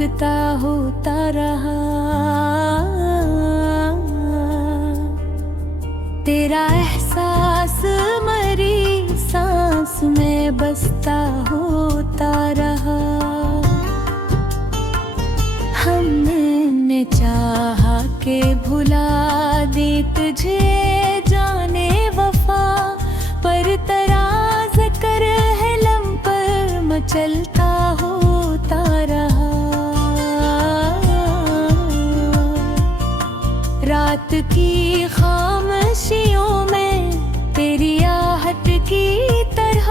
झुकता होता रहा। तेरा एहसास मरी सांस में बसता होता रहा। हमने चाहा के भुला दी तुझे जाने वफा, पर तराज कर हिलम पर मचलता होता रहा। रात की खामोशियों में तेरी आहट की तरह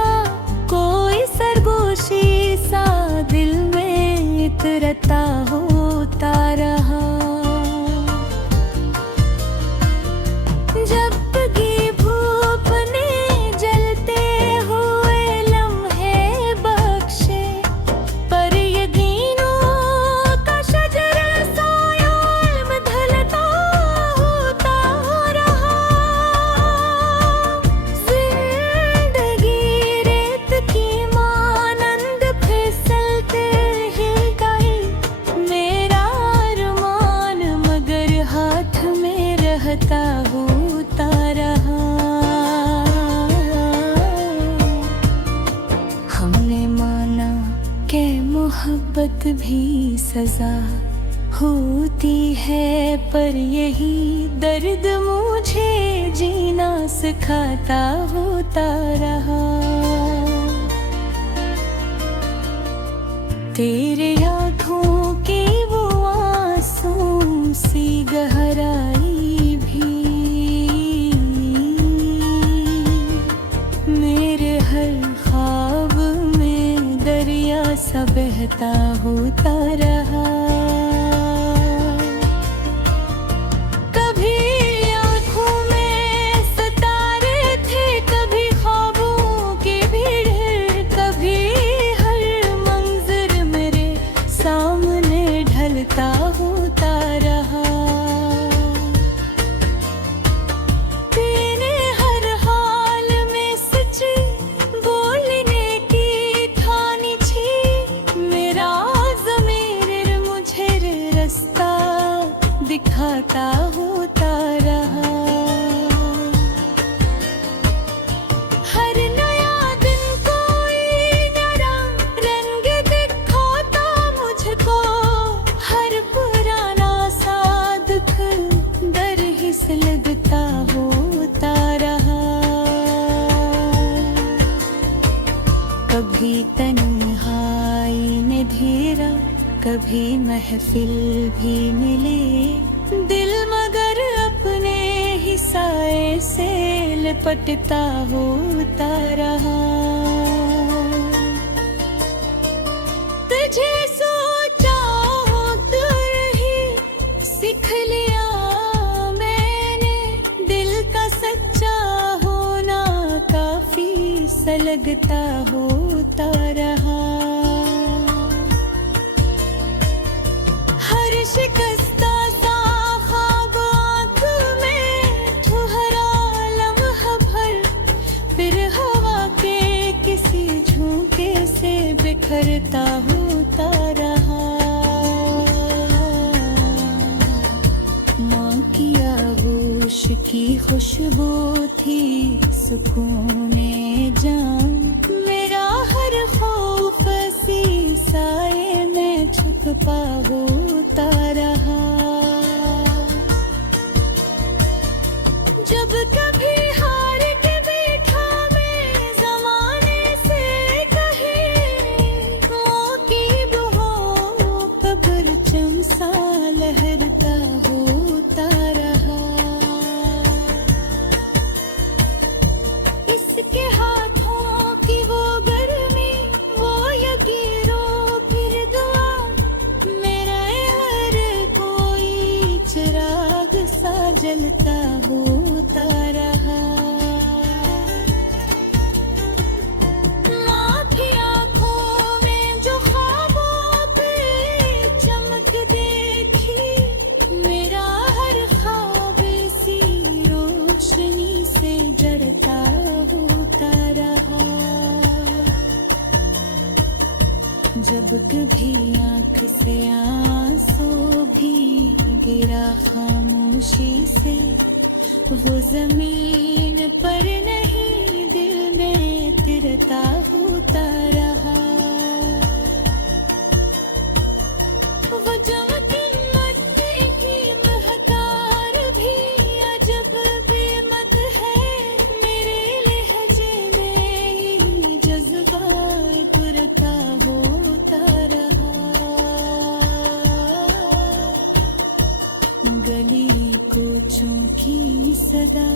कोई सरगोशी सा दिल में इतरता होता रहा। जब तकी भूप ने जलते हुए लम्हे बख्शे, पर यकीनों का शजर सायाल में ढलता होता रहा। जिंदगी रेत की मानंद फिसलते ही गई, मेरा अरमान मगर हाथ में रहता होता रहा। हमने माना कि मोहब्बत भी सजा होती है, पर यही दर्द मुझे जीना सिखाता होता रहा। तेरे आँखों की वो आंसू सी गहराई भी मेरे हर ख्वाब में दरिया सा बहता होता रहा। कभी आँखों में सितारे थे, कभी ख्वाबों की भीड़, कभी हर मंजर मेरे सामने ढलता होता रहा। तेरे हर हाल में सच्ची बोलने की ठानी छी, मेरा ज़मीर मुझे रास्ता दिखाता होता रहा। हर नया दिन कोई नया रंग दिखाता मुझको, हर पुराना सा दुख दर ही से लगता होता रहा। कभी तन्हाई ने घेरा, कभी महफिल भी मिले, दिल मगर अपने ही साए से लिपटता होता रहा। तुझे सोचा तो रही सीख लिया मैंने, दिल का सच्चा होना काफी सा लगता होता रहा। हर शिकस्ता सा ख्वाब आँख में ठुहरा लम्हा भर, फिर हवा के किसी झोंके से बिखरता होता रहा। माँ की आगोश की खुशबू थी सुकूने जान, मेरा हर खौफ सी साए में छुपा होता रहा। जब कभी हार के बैठा मैं ज़माने से कहे, मौकीब हो कब्र चमसा लहरता होता रहा। इसके हाथों की वो गर्मी, वो यकीरों फिर दुआ, मेरा हर कोई चिराग सा जलता होता रहा। माँ की आँखों में जो ख्वाबों पे चमक देखी, मेरा हर ख्वाब इसी रोशनी से जड़ता होता रहा। जब कभी आँख से आंसू भी गिरा खामोशी से, वो जमीन पर नहीं दिल में तिरता होता रहा। वो चमकिन मट्टी की महकार भी अजब बेमत है, मेरे लहजे में ही जज्बा तुरता होता रहा। गली कोचों की सदा,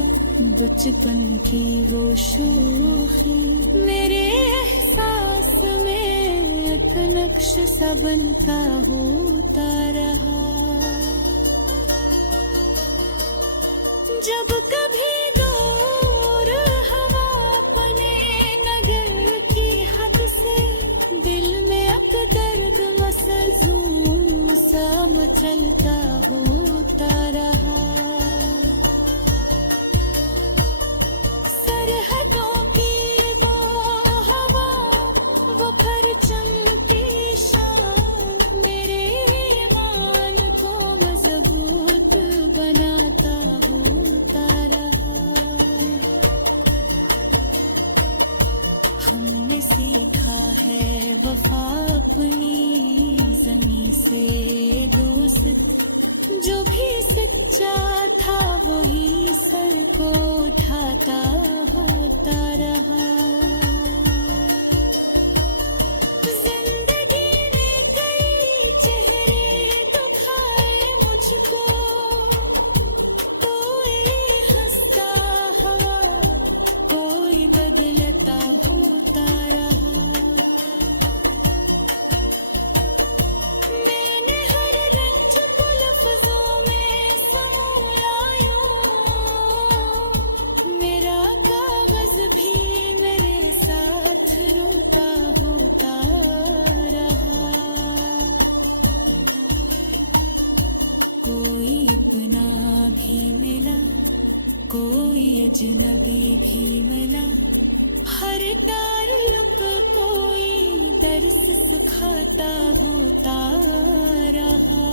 बचपन की वो शोखी, मेरे एहसास में एक नक्श सा बनता होता रहा। जब कभी दूर हवा अपने नगर की हद से, दिल में अब दर्द मसलूम सा मचलता होता रहा। सरहदों की वो हवा, वो परचम की शान, मेरे ईमान को मजबूत बनाता होता रहा। हमने सीखा है वफा अपनी ज़मीं से दोस्त, जो भी सच्चा था वही सर को उठाता होता रहा। जिंदगी ने कई चेहरे दिखाए मुझको, कोई हंसता हुआ कोई बदलता होता रहा। मैंने हर रंज को लफ्जों में समोया यूं, मेरा कागज भी मेरे साथ रोता होता रहा। कोई अपना भी मिला, कोई अजनबी भी मिला, हर ताल्लुक कोई दर्स सिखाता होता रहा।